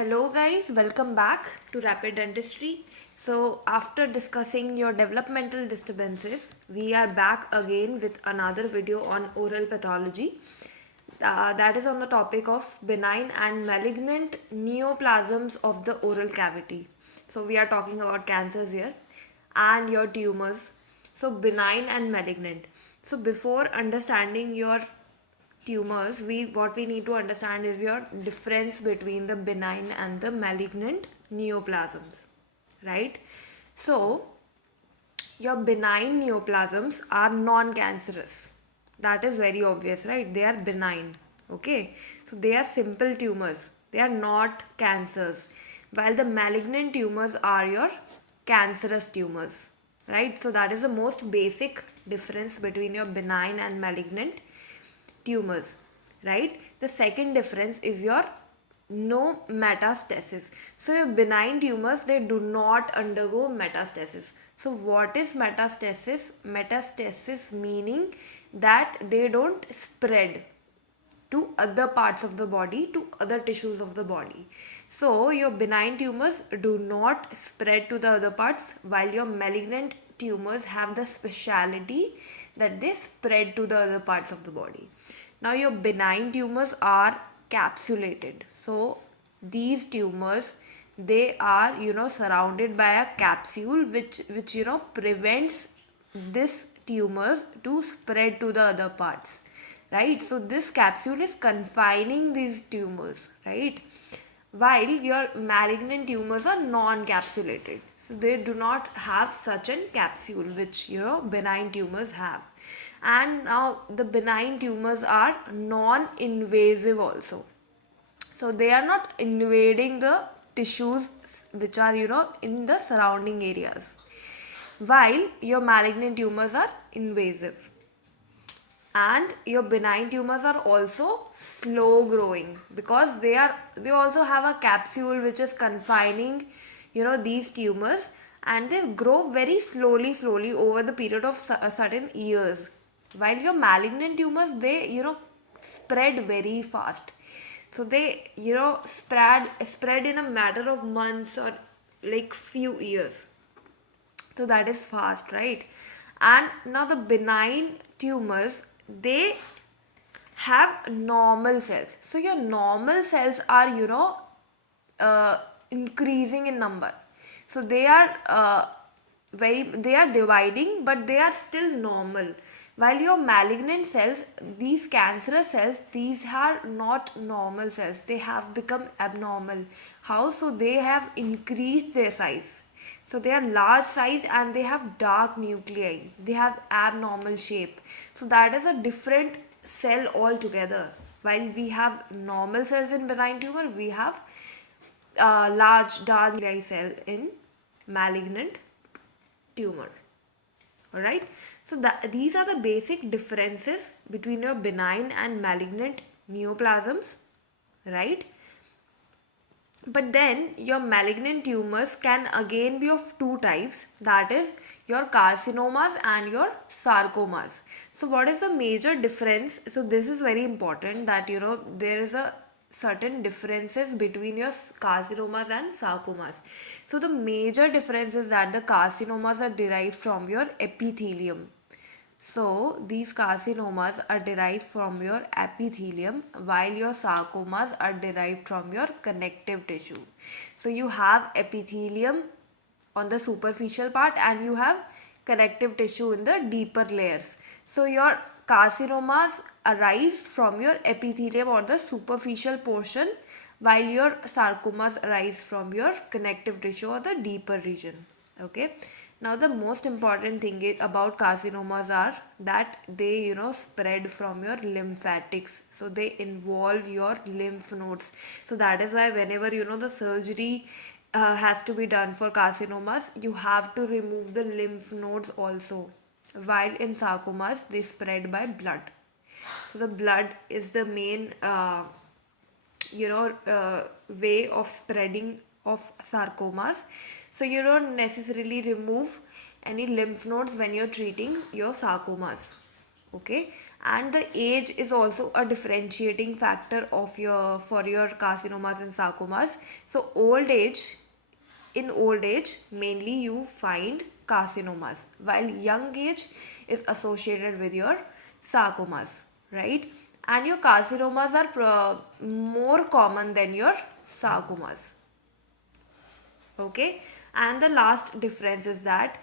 Hello guys, welcome back to Rapid Dentistry. So after discussing your developmental disturbances, we are back again with another video on oral pathology. That is on the topic of benign and malignant neoplasms of the oral cavity. So we are talking about cancers here and your tumors. So benign and malignant. So before understanding your tumors, what we need to understand is your difference between the benign and the malignant neoplasms, right? So your benign neoplasms are non-cancerous. That is very obvious, right? They are benign. Okay, so they are simple tumors, they are not cancers, while the malignant tumors are your cancerous tumors, right? So that is the most basic difference between your benign and malignant tumors, right? The second difference is your no metastasis. So your benign tumors, they do not undergo metastasis. So what is metastasis? Metastasis meaning that they don't spread to other parts of the body, to other tissues of the body. So your benign tumors do not spread to the other parts, while your malignant tumors have the speciality that they spread to the other parts of the body. Now your benign tumors are capsulated. So these tumors, they are surrounded by a capsule which prevents this tumors to spread to the other parts, right? So this capsule is confining these tumors, right? While your malignant tumors are non-capsulated, so they do not have such a capsule which benign tumors have. And now the benign tumors are non-invasive also, so they are not invading the tissues which are in the surrounding areas, while your malignant tumors are invasive. And your benign tumors are also slow growing because they also have a capsule which is confining these tumors, and they grow very slowly over the period of certain years, while your malignant tumors, they spread very fast. So they spread in a matter of months or like few years. So that is fast, right? And now the benign tumors, they have normal cells. So your normal cells are increasing in number. So they are they are dividing, but they are still normal. While your malignant cells, these cancerous cells, these are not normal cells, they have become abnormal. How? So they have increased their size. So they are large size and they have dark nuclei. They have abnormal shape. So that is a different cell altogether. While we have normal cells in benign tumor, we have large dark nuclei cell in malignant tumor. Alright. So these are the basic differences between your benign and malignant neoplasms. Right. But then your malignant tumors can again be of two types, that is your carcinomas and your sarcomas. So what is the major difference? So this is very important, that there is a certain differences between your carcinomas and sarcomas. So the major difference is that the carcinomas are derived from your epithelium. So these carcinomas are derived from your epithelium, while your sarcomas are derived from your connective tissue. So you have epithelium on the superficial part and you have connective tissue in the deeper layers. So your carcinomas arise from your epithelium or the superficial portion, while your sarcomas arise from your connective tissue or the deeper region. Okay. Now the most important thing about carcinomas are that they spread from your lymphatics. So they involve your lymph nodes. So that is why whenever the surgery has to be done for carcinomas, you have to remove the lymph nodes also. While in sarcomas, they spread by blood. So the blood is the main way of spreading of sarcomas. So you don't necessarily remove any lymph nodes when you're treating your sarcomas. Okay, and the age is also a differentiating factor of your for your carcinomas and sarcomas. So in old age mainly you find carcinomas, while young age is associated with your sarcomas, right? And your carcinomas are more common than your sarcomas. Okay, and the last difference is that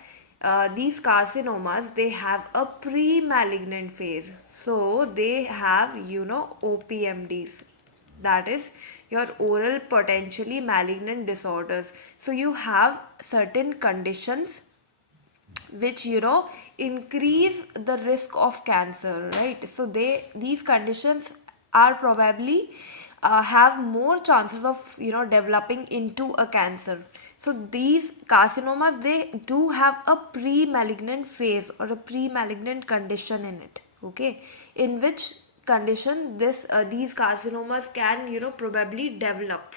these carcinomas, they have a pre-malignant phase, so they have, you know, OPMDs, that is your oral potentially malignant disorders. So you have certain conditions which, you know, increase the risk of cancer, right? So these conditions are probably have more chances of, you know, developing into a cancer. So these carcinomas, they do have a pre-malignant phase or a pre-malignant condition in it, okay, in which condition these carcinomas can, you know, probably develop.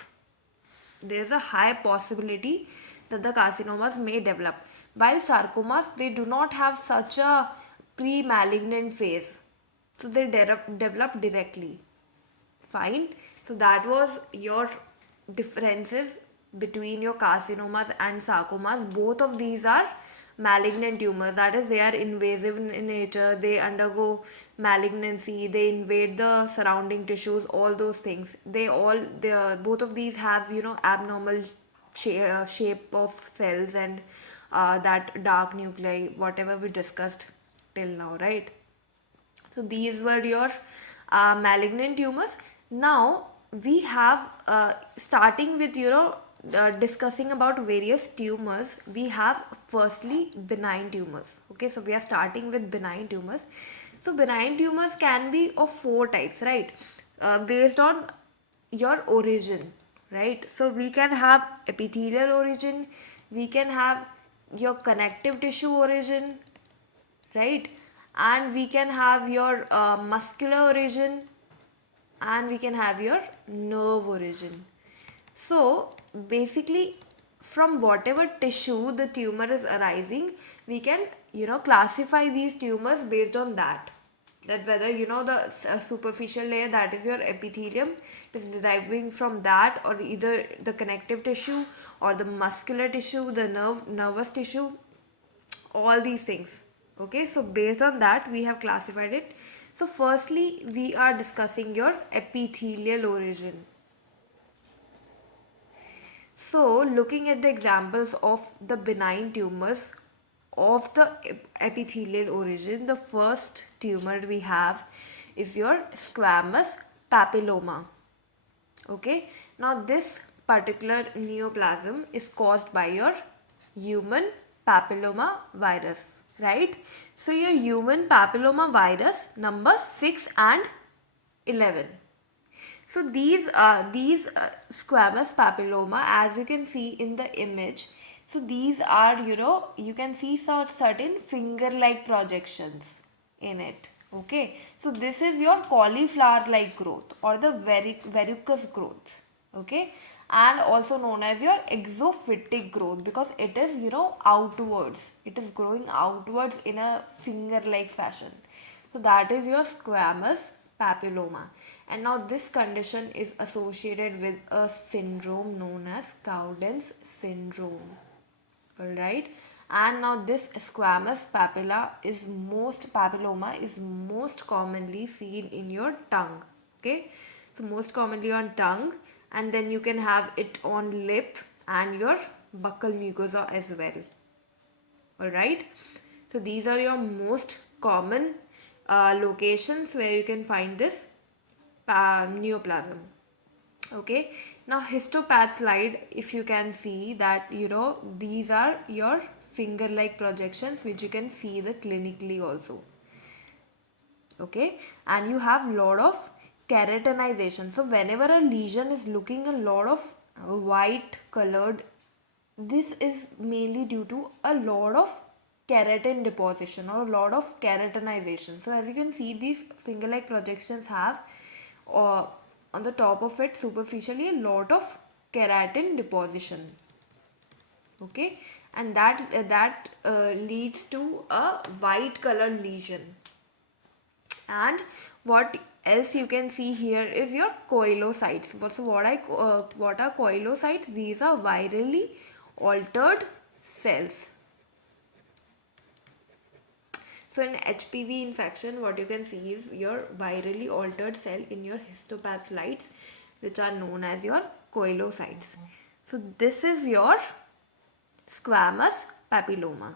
There's a high possibility that the carcinomas may develop. While sarcomas, they do not have such a pre-malignant phase. So they develop directly. Fine. So that was your differences between your carcinomas and sarcomas. Both of these are malignant tumors, that is they are invasive in nature, they undergo malignancy, they invade the surrounding tissues, all those things. Both of these have, you know, abnormal shape of cells and that dark nuclei, whatever we discussed till now, right? So these were your malignant tumors. Now we have starting with, you know, discussing about various tumors. We have firstly benign tumors. Okay, so we are starting with benign tumors. So benign tumors can be of four types, right? Based on your origin, right? So we can have epithelial origin, we can have your connective tissue origin, right? And we can have your muscular origin, and we can have your nerve origin. So basically, from whatever tissue the tumor is arising, we can, you know, classify these tumors based on that whether, you know, the superficial layer, that is your epithelium, is deriving from that, or either the connective tissue or the muscular tissue, the nervous tissue, all these things. Okay, so based on that we have classified it. So firstly we are discussing your epithelial origin. So looking at the examples of the benign tumors of the epithelial origin, the first tumor we have is your squamous papilloma. Okay, now this particular neoplasm is caused by your human papilloma virus, right? So your human papilloma virus number 6 and 11. So these squamous papilloma, as you can see in the image, so these are, you know, you can see some certain finger like projections in it. Okay, so this is your cauliflower like growth or the verrucous growth. Okay, and also known as your exophytic growth, because it is, you know, outwards, it is growing outwards in a finger like fashion. So that is your squamous papilloma. And now this condition is associated with a syndrome known as Cowden's syndrome. Alright. And now this squamous papilloma is most commonly seen in your tongue. Okay. So most commonly on tongue, and then you can have it on lip and your buccal mucosa as well. Alright. So these are your most common locations where you can find this neoplasm. Okay, now histopath slide, if you can see that, you know, these are your finger like projections which you can see the clinically also. Okay, and you have lot of keratinization. So whenever a lesion is looking a lot of white colored, this is mainly due to a lot of keratin deposition or a lot of keratinization. So as you can see, these finger like projections have on the top of it superficially a lot of keratin deposition. Okay, and that leads to a white color lesion. And what else you can see here is your coilocytes. So what are coilocytes? These are virally altered cells. So in HPV infection, what you can see is your virally altered cell in your histopatholites, which are known as your coilocytes. So this is your squamous papilloma.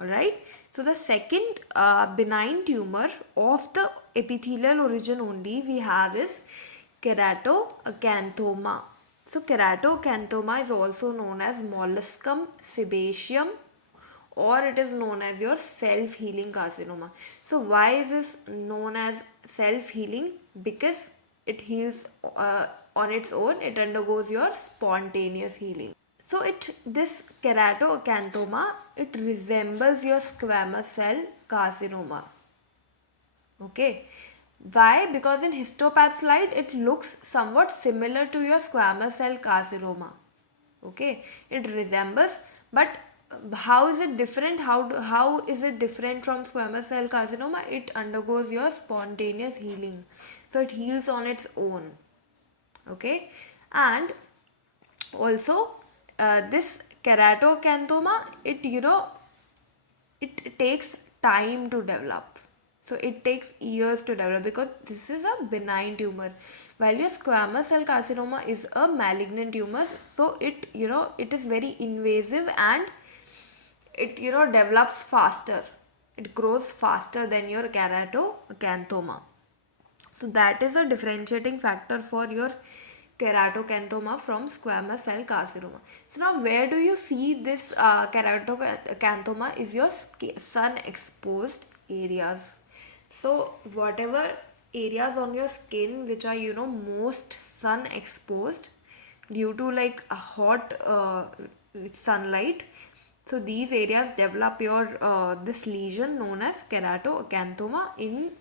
Alright, so the second benign tumor of the epithelial origin only we have is keratoacanthoma. So keratoacanthoma is also known as molluscum sebaceum, or it is known as your self-healing carcinoma. So why is this known as self-healing? Because it heals on its own, it undergoes your spontaneous healing. So this keratoacanthoma, it resembles your squamous cell carcinoma. Okay. Why? Because in histopathology it looks somewhat similar to your squamous cell carcinoma. Okay. It resembles, but how is it different? How is it different from squamous cell carcinoma? It undergoes your spontaneous healing. So it heals on its own. Okay. And also this keratoacanthoma, it takes time to develop. So it takes years to develop because this is a benign tumor, while your squamous cell carcinoma is a malignant tumor. So it is very invasive, and it develops faster, it grows faster than your keratoacanthoma. So that is a differentiating factor for your keratoacanthoma from squamous cell carcinoma. So now where do you see this keratoacanthoma is your sun exposed areas. So whatever areas on your skin which are most sun exposed due to like a hot sunlight, so these areas develop your this lesion known as keratoacanthoma in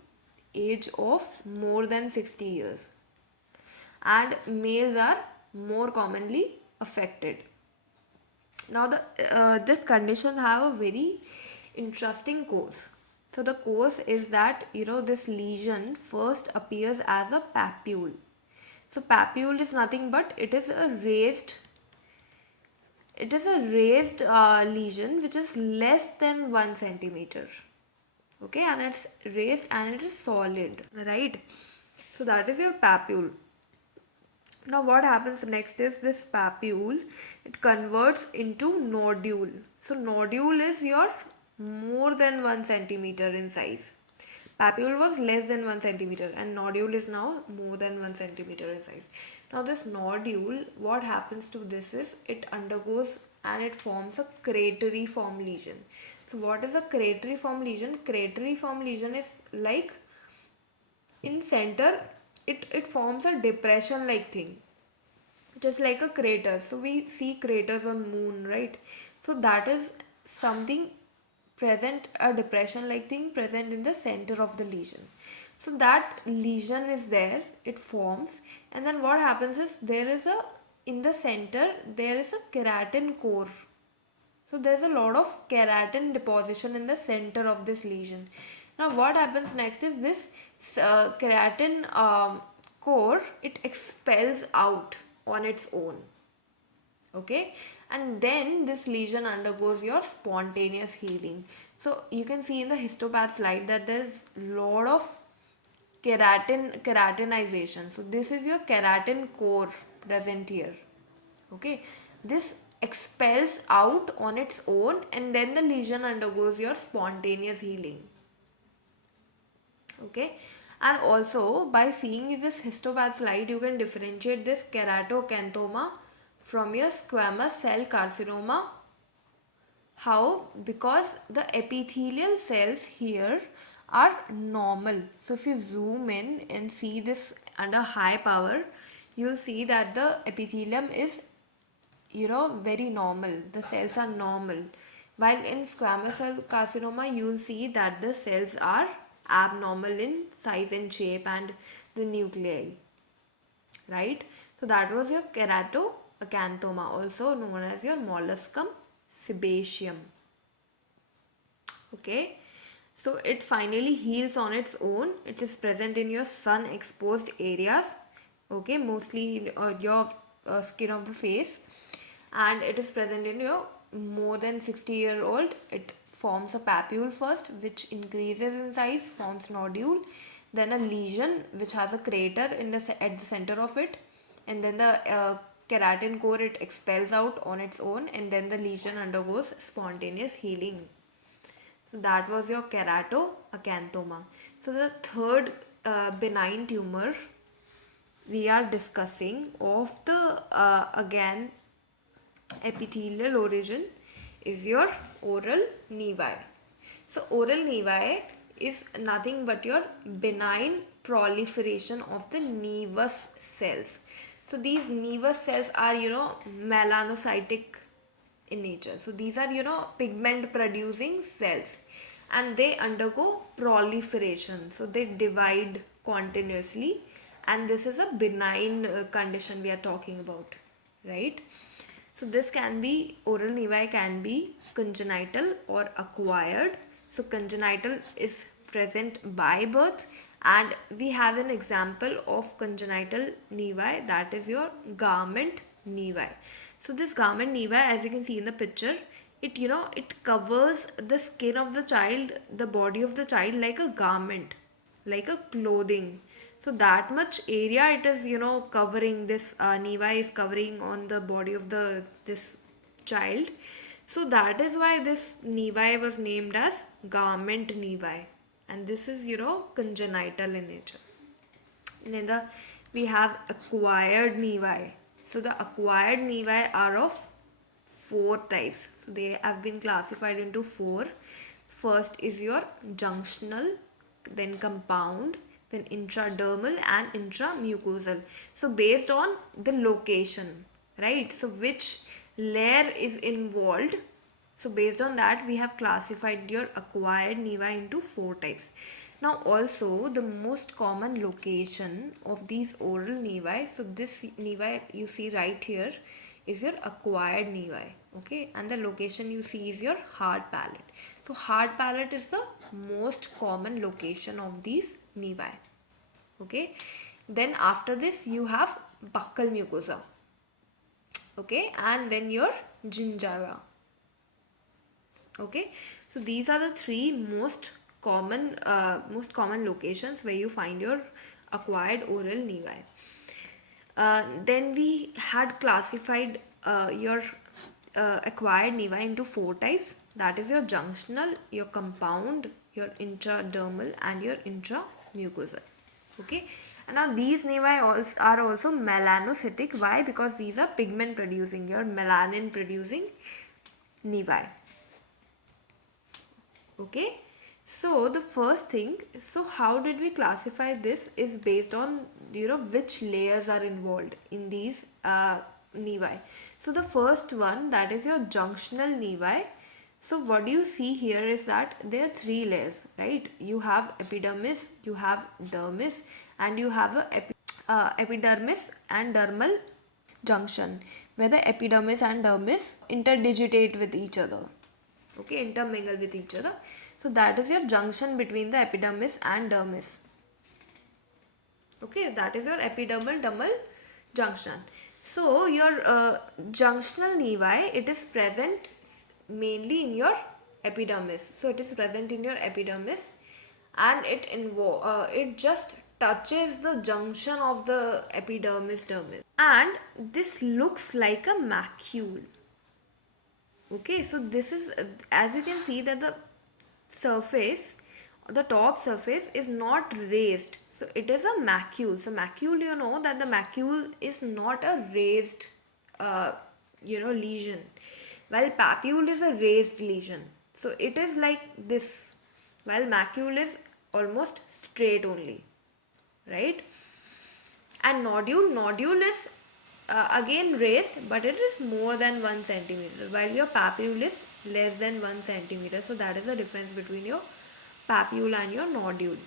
age of more than 60 years, and males are more commonly affected. Now this condition have a very interesting course. So the course is that this lesion first appears as a papule. So papule is nothing but it is a raised lesion which is less than 1 centimeter. Okay, and it's raised and it is solid, right? So that is your papule. Now what happens next is this papule, it converts into nodule. So nodule is your more than 1 centimeter in size. Papule was less than 1 centimeter and nodule is now more than 1 centimeter in size. Now this nodule, what happens to this is it undergoes and it forms a crateriform lesion. So what is a crateriform lesion? Crateriform lesion is like in center it forms a depression like thing, just like a crater. So we see craters on moon, right? So that is something present, a depression like thing present in the center of the lesion. So that lesion is there, it forms, and then what happens is there is a in the center there is a keratin core. So there's a lot of keratin deposition in the center of this lesion. Now what happens next is this keratin core, it expels out on its own. Okay, and then this lesion undergoes your spontaneous healing. So you can see in the histopath slide that there's lot of keratinization. So this is your keratin core present here. Okay, this expels out on its own and then the lesion undergoes your spontaneous healing. Okay, and also by seeing this histopath slide you can differentiate this keratoacanthoma from your squamous cell carcinoma. How? Because the epithelial cells here are normal. So if you zoom in and see this under high power, you'll see that the epithelium is very normal. The cells are normal. While in squamous cell carcinoma, you'll see that the cells are abnormal in size and shape and the nuclei. Right? So that was your keratoacanthoma, also known as your molluscum sebaceum. Okay. So it finally heals on its own. It is present in your sun exposed areas, okay, mostly in your skin of the face, and it is present in your more than 60-year-old. It forms a papule first, which increases in size, forms nodule, then a lesion which has a crater in at the center of it, and then the keratin core, it expels out on its own, and then the lesion undergoes spontaneous healing. So that was your keratoacanthoma. So the third benign tumor we are discussing of the again epithelial origin is your oral nevi. So oral nevi is nothing but your benign proliferation of the nevus cells. So these nevus cells are, melanocytic in nature. So these are, pigment producing cells, and they undergo proliferation. So they divide continuously, and this is a benign condition we are talking about, right? So this can be, oral nevi can be congenital or acquired. So congenital is present by birth, and we have an example of congenital nevi, that is your garment nevi. So this garment nevi, as you can see in the picture, it covers the skin of the child, the body of the child, like a garment, like a clothing. So that much area it is, covering, this nevi is covering on the body of this child. So that is why this nevi was named as garment nevi, and this is, congenital in nature. And then we have acquired nevi. So the acquired nevi are of 4 types. So they have been classified into 4. First is your junctional, then compound, then intradermal, and intramucosal. So based on the location, right? So which layer is involved. So based on that, we have classified your acquired nevi into 4 types. Now also the most common location of these oral nevi, so this nevi you see right here is your acquired nevi, okay, and the location you see is your hard palate. So hard palate is the most common location of these nevi, okay. Then after this you have buccal mucosa, okay, and then your gingiva, okay. So these are the 3 most common locations where you find your acquired oral nevi. Then we had classified your acquired nevi into 4 types, that is your junctional, your compound, your intradermal, and your intramucosal, okay. And now these nevi are also melanocytic. Why? Because these are pigment producing, your melanin producing nevi, okay. So the first thing, so how did we classify this is based on, which layers are involved in these nevi. So the first one, that is your junctional nevi. So what you see here is that there are 3 layers, right? You have epidermis, you have dermis, and you have a epidermis and dermal junction, where the epidermis and dermis interdigitate with each other, okay, intermingle with each other. So that is your junction between the epidermis and dermis, okay, that is your epidermal dermal junction. So your junctional nevi, it is present mainly in your epidermis. So it is present in your epidermis, and it just touches the junction of the epidermis dermis, and this looks like a macule, okay. So this is, as you can see, that the surface, the top surface is not raised, so it is a macule. So macule, you know that the macule is not a raised lesion, while papule is a raised lesion. So it is like this, while macule is almost straight only, right? And nodule is again raised, but it is more than 1 centimeter, while your papule is less than 1 centimeter. So that is the difference between your papule and your nodule,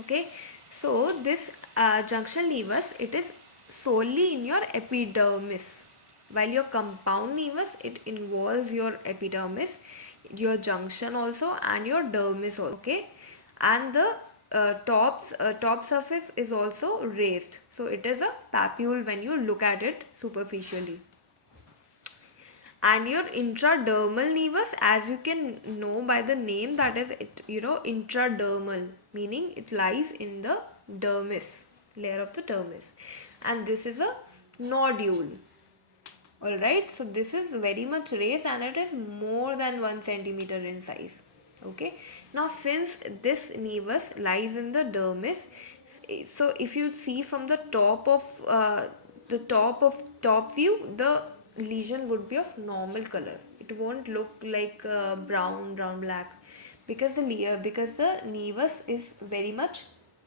okay. So this junctional nevus, it is solely in your epidermis, while your compound nevus, it involves your epidermis, your junction also, and your dermis also. Okay, and the top surface is also raised, so it is a papule when you look at it superficially. And your intradermal nevus, as you can know by the name, that is it, intradermal, meaning it lies in the dermis, layer of the dermis, and this is a nodule. Alright, so this is very much raised and it is more than 1 centimeter in size. Okay, now since this nevus lies in the dermis, so if you see from the top view, the lesion would be of normal color. It won't look like brown black, because the nevus is very much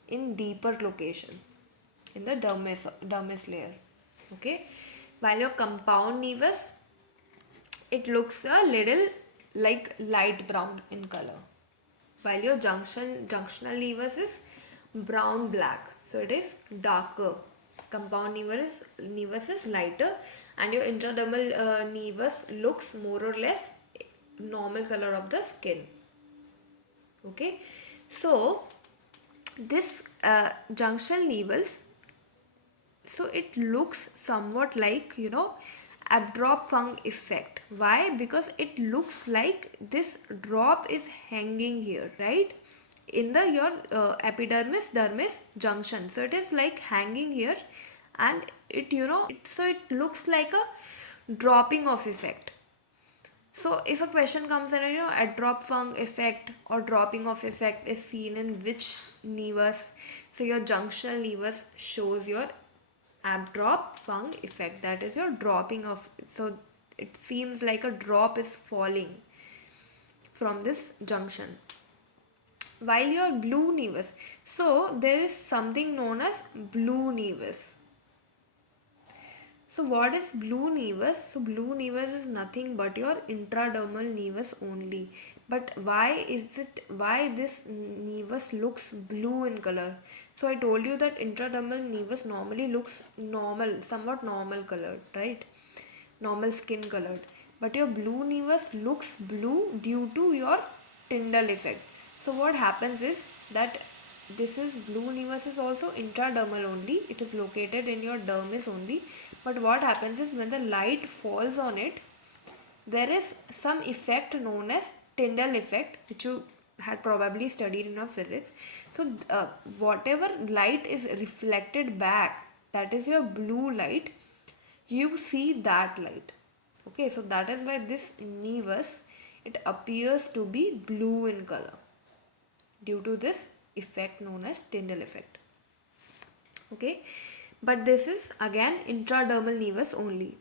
in deeper location in the dermis layer. Okay, while your compound nevus, it looks a little like light brown in color, while your junctional nevus is brown black, so it is darker. Compound nevus is lighter, and your intradermal nevus looks more or less normal color of the skin. Okay, so this junctional nevus, so it looks somewhat like abdrop-fung effect. Why? Because it looks like this drop is hanging here, right, in the your epidermis dermis junction. So it is like hanging here, and it so it looks like a dropping of effect. So if a question comes and abdrop-fung effect or dropping of effect is seen in which nevus, so your junctional nevus shows your abdrop-fung effect, that is your dropping of, so it seems like a drop is falling from this junction. While your blue nevus, so there is something known as blue nevus. So what is blue nevus? So blue nevus is nothing but your intradermal nevus only. But why this nevus looks blue in color? So I told you that intradermal nevus normally looks normal, somewhat normal colored, right? Normal skin colored. But your blue nevus looks blue due to your Tyndall effect. So what happens is that this is blue nevus is also intradermal only. It is located in your dermis only. But what happens is when the light falls on it, there is some effect known as Tyndall effect, which you had probably studied in your physics. So whatever light is reflected back, that is your blue light, you see that light. Okay, so that is why this nevus, it appears to be blue in color due to this effect known as Tyndall effect. Okay, but this is again intradermal nevus only.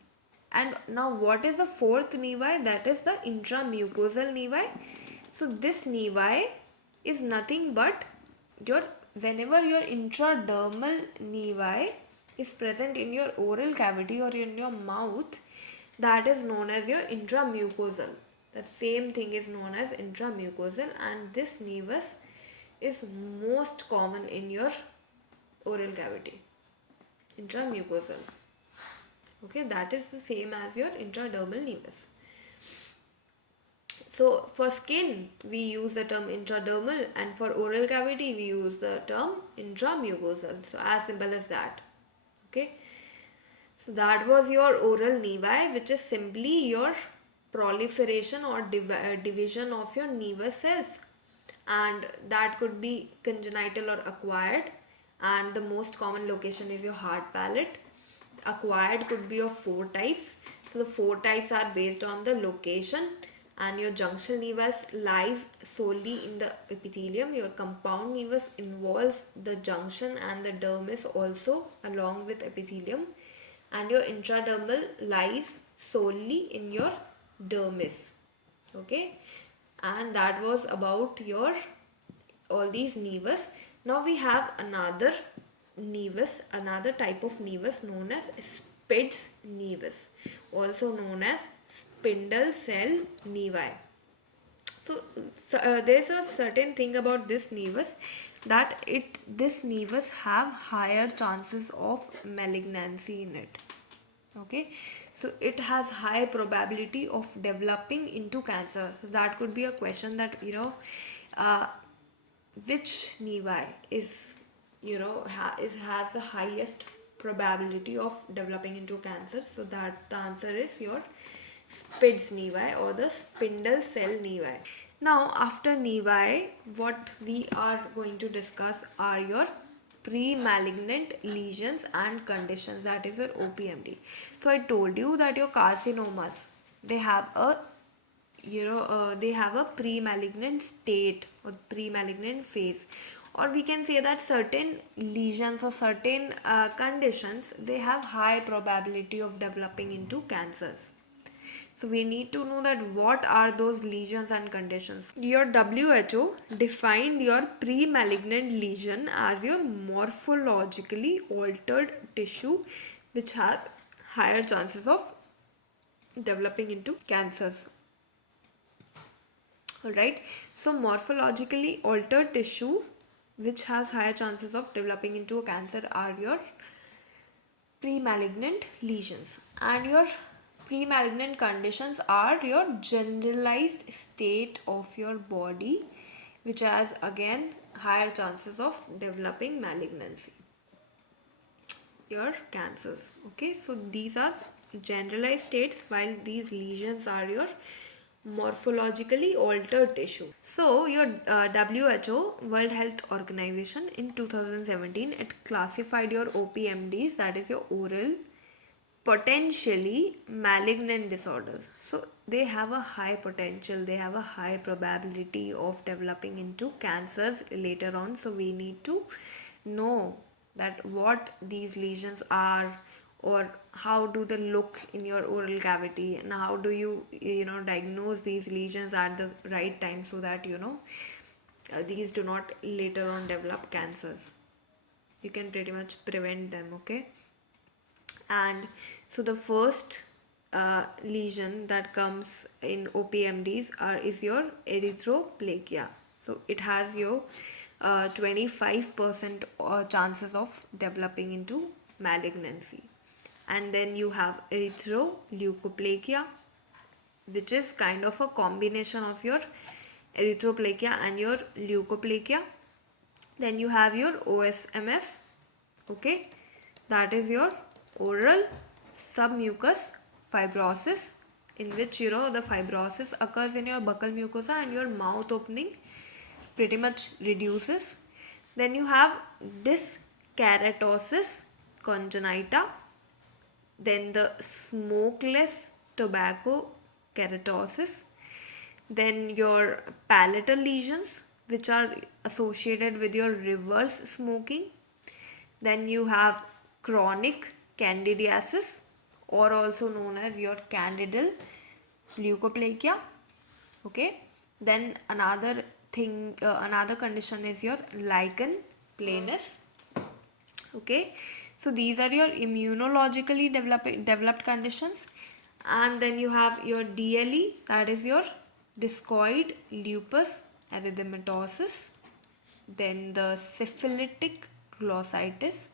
And now what is the fourth nevi? That is the intramucosal nevi. So this nevi is nothing but whenever your intradermal nevi is present in your oral cavity or in your mouth, that is known as your intramucosal. That same thing is known as intramucosal, and this nevus is most common in your oral cavity. Intramucosal. Okay, that is the same as your intradermal nevus. So for skin, we use the term intradermal, and for oral cavity, we use the term intramucosal. So as simple as that. Okay. So that was your oral nevi, which is simply your proliferation or division of your nevus cells, and that could be congenital or acquired, and the most common location is your hard palate. Acquired could be of 4 types. So the 4 types are based on the location, and your junctional nevus lies solely in the epithelium. Your compound nevus involves the junction and the dermis also along with epithelium, and your intradermal lies solely in your dermis. Okay, and that was about your all these nevus. Now we have another nevus, another type of nevus known as Spitz nevus, also known as spindle cell nevi. So there's a certain thing about this nevus, that this nevus have higher chances of malignancy in it. Okay, so it has high probability of developing into cancer. So that could be a question that uh, which nevi is has the highest probability of developing into cancer. So that the answer is your SPIDS nevi, or the spindle cell nevi. Now after nevi, what we are going to discuss are your pre-malignant lesions and conditions, that is your OPMD. So I told you that your carcinomas, they have a they have a pre-malignant state or pre-malignant phase, or we can say that certain lesions or certain conditions, they have high probability of developing into cancers. So we need to know that what are those lesions and conditions. Your WHO defined your pre-malignant lesion as your morphologically altered tissue which has higher chances of developing into cancers. Alright, so morphologically altered tissue which has higher chances of developing into a cancer are your pre-malignant lesions, and your pre-malignant conditions are your generalized state of your body which has again higher chances of developing malignancy, your cancers. Okay, so these are generalized states, while these lesions are your morphologically altered tissue. So your WHO, World Health Organization, in 2017 it classified your OPMDs, that is your oral potentially malignant disorders. So they have a high potential, they have a high probability of developing into cancers later on. So we need to know that what these lesions are, or how do they look in your oral cavity, and how do you diagnose these lesions at the right time, so that these do not later on develop cancers. You can pretty much prevent them. Okay, and so the first lesion that comes in OPMDs is your erythroplakia. So it has your 25% chances of developing into malignancy. And then you have erythroleukoplakia, which is kind of a combination of your erythroplakia and your leukoplakia. Then you have your OSMF, okay, that is your oral submucous fibrosis, in which the fibrosis occurs in your buccal mucosa and your mouth opening pretty much reduces. Then you have dyskeratosis congenita, then the smokeless tobacco keratosis, then your palatal lesions which are associated with your reverse smoking. Then you have chronic candidiasis, or also known as your candidal leukoplakia. Okay, then another condition is your lichen planus. Okay, so these are your immunologically developed conditions. And then you have your DLE, that is your discoid lupus erythematosus. Then the syphilitic glossitis,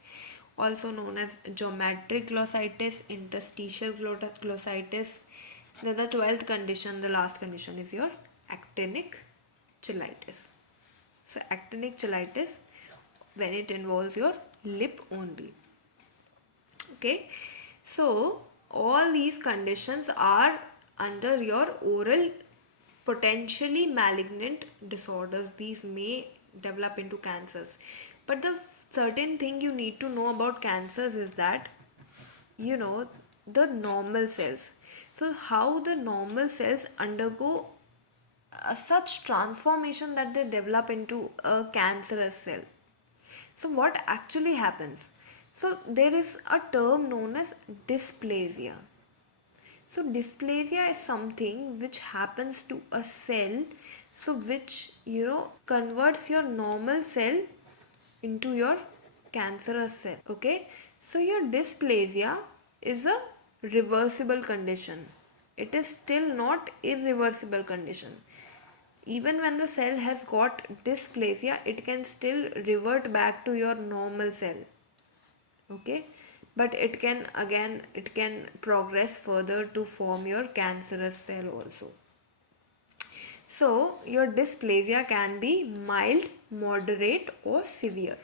also known as geometric glossitis, interstitial glossitis. Then the 12th condition, the last condition, is your actinic cheilitis. So actinic cheilitis, when it involves your lip only. Okay, so all these conditions are under your oral potentially malignant disorders. These may develop into cancers, but the certain thing you need to know about cancers is that the normal cells. So how the normal cells undergo such transformation that they develop into a cancerous cell. So what actually happens? So there is a term known as dysplasia. So dysplasia is something which happens to a cell, so which converts your normal cell into your cancerous cell. Okay, so your dysplasia is a reversible condition. It is still not irreversible condition. Even when the cell has got dysplasia, it can still revert back to your normal cell. Okay, but it can progress further to form your cancerous cell also. So your dysplasia can be mild, moderate or severe.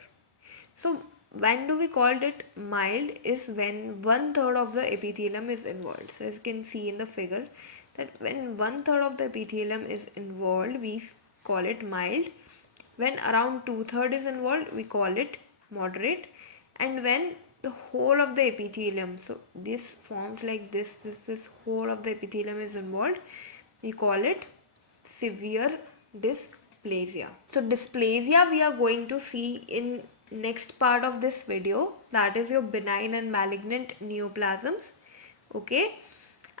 So when do we call it mild is when 1/3 of the epithelium is involved. So as you can see in the figure that when 1/3 of the epithelium is involved, we call it mild. When around 2/3 is involved, we call it moderate. And when the whole of the epithelium, so this forms like this whole of the epithelium is involved, we call it severe dysplasia. So dysplasia we are going to see in next part of this video, that is your benign and malignant neoplasms. Okay,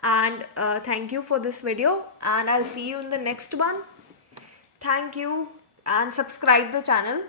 and thank you for this video, and I'll see you in the next one. Thank you, and subscribe the channel.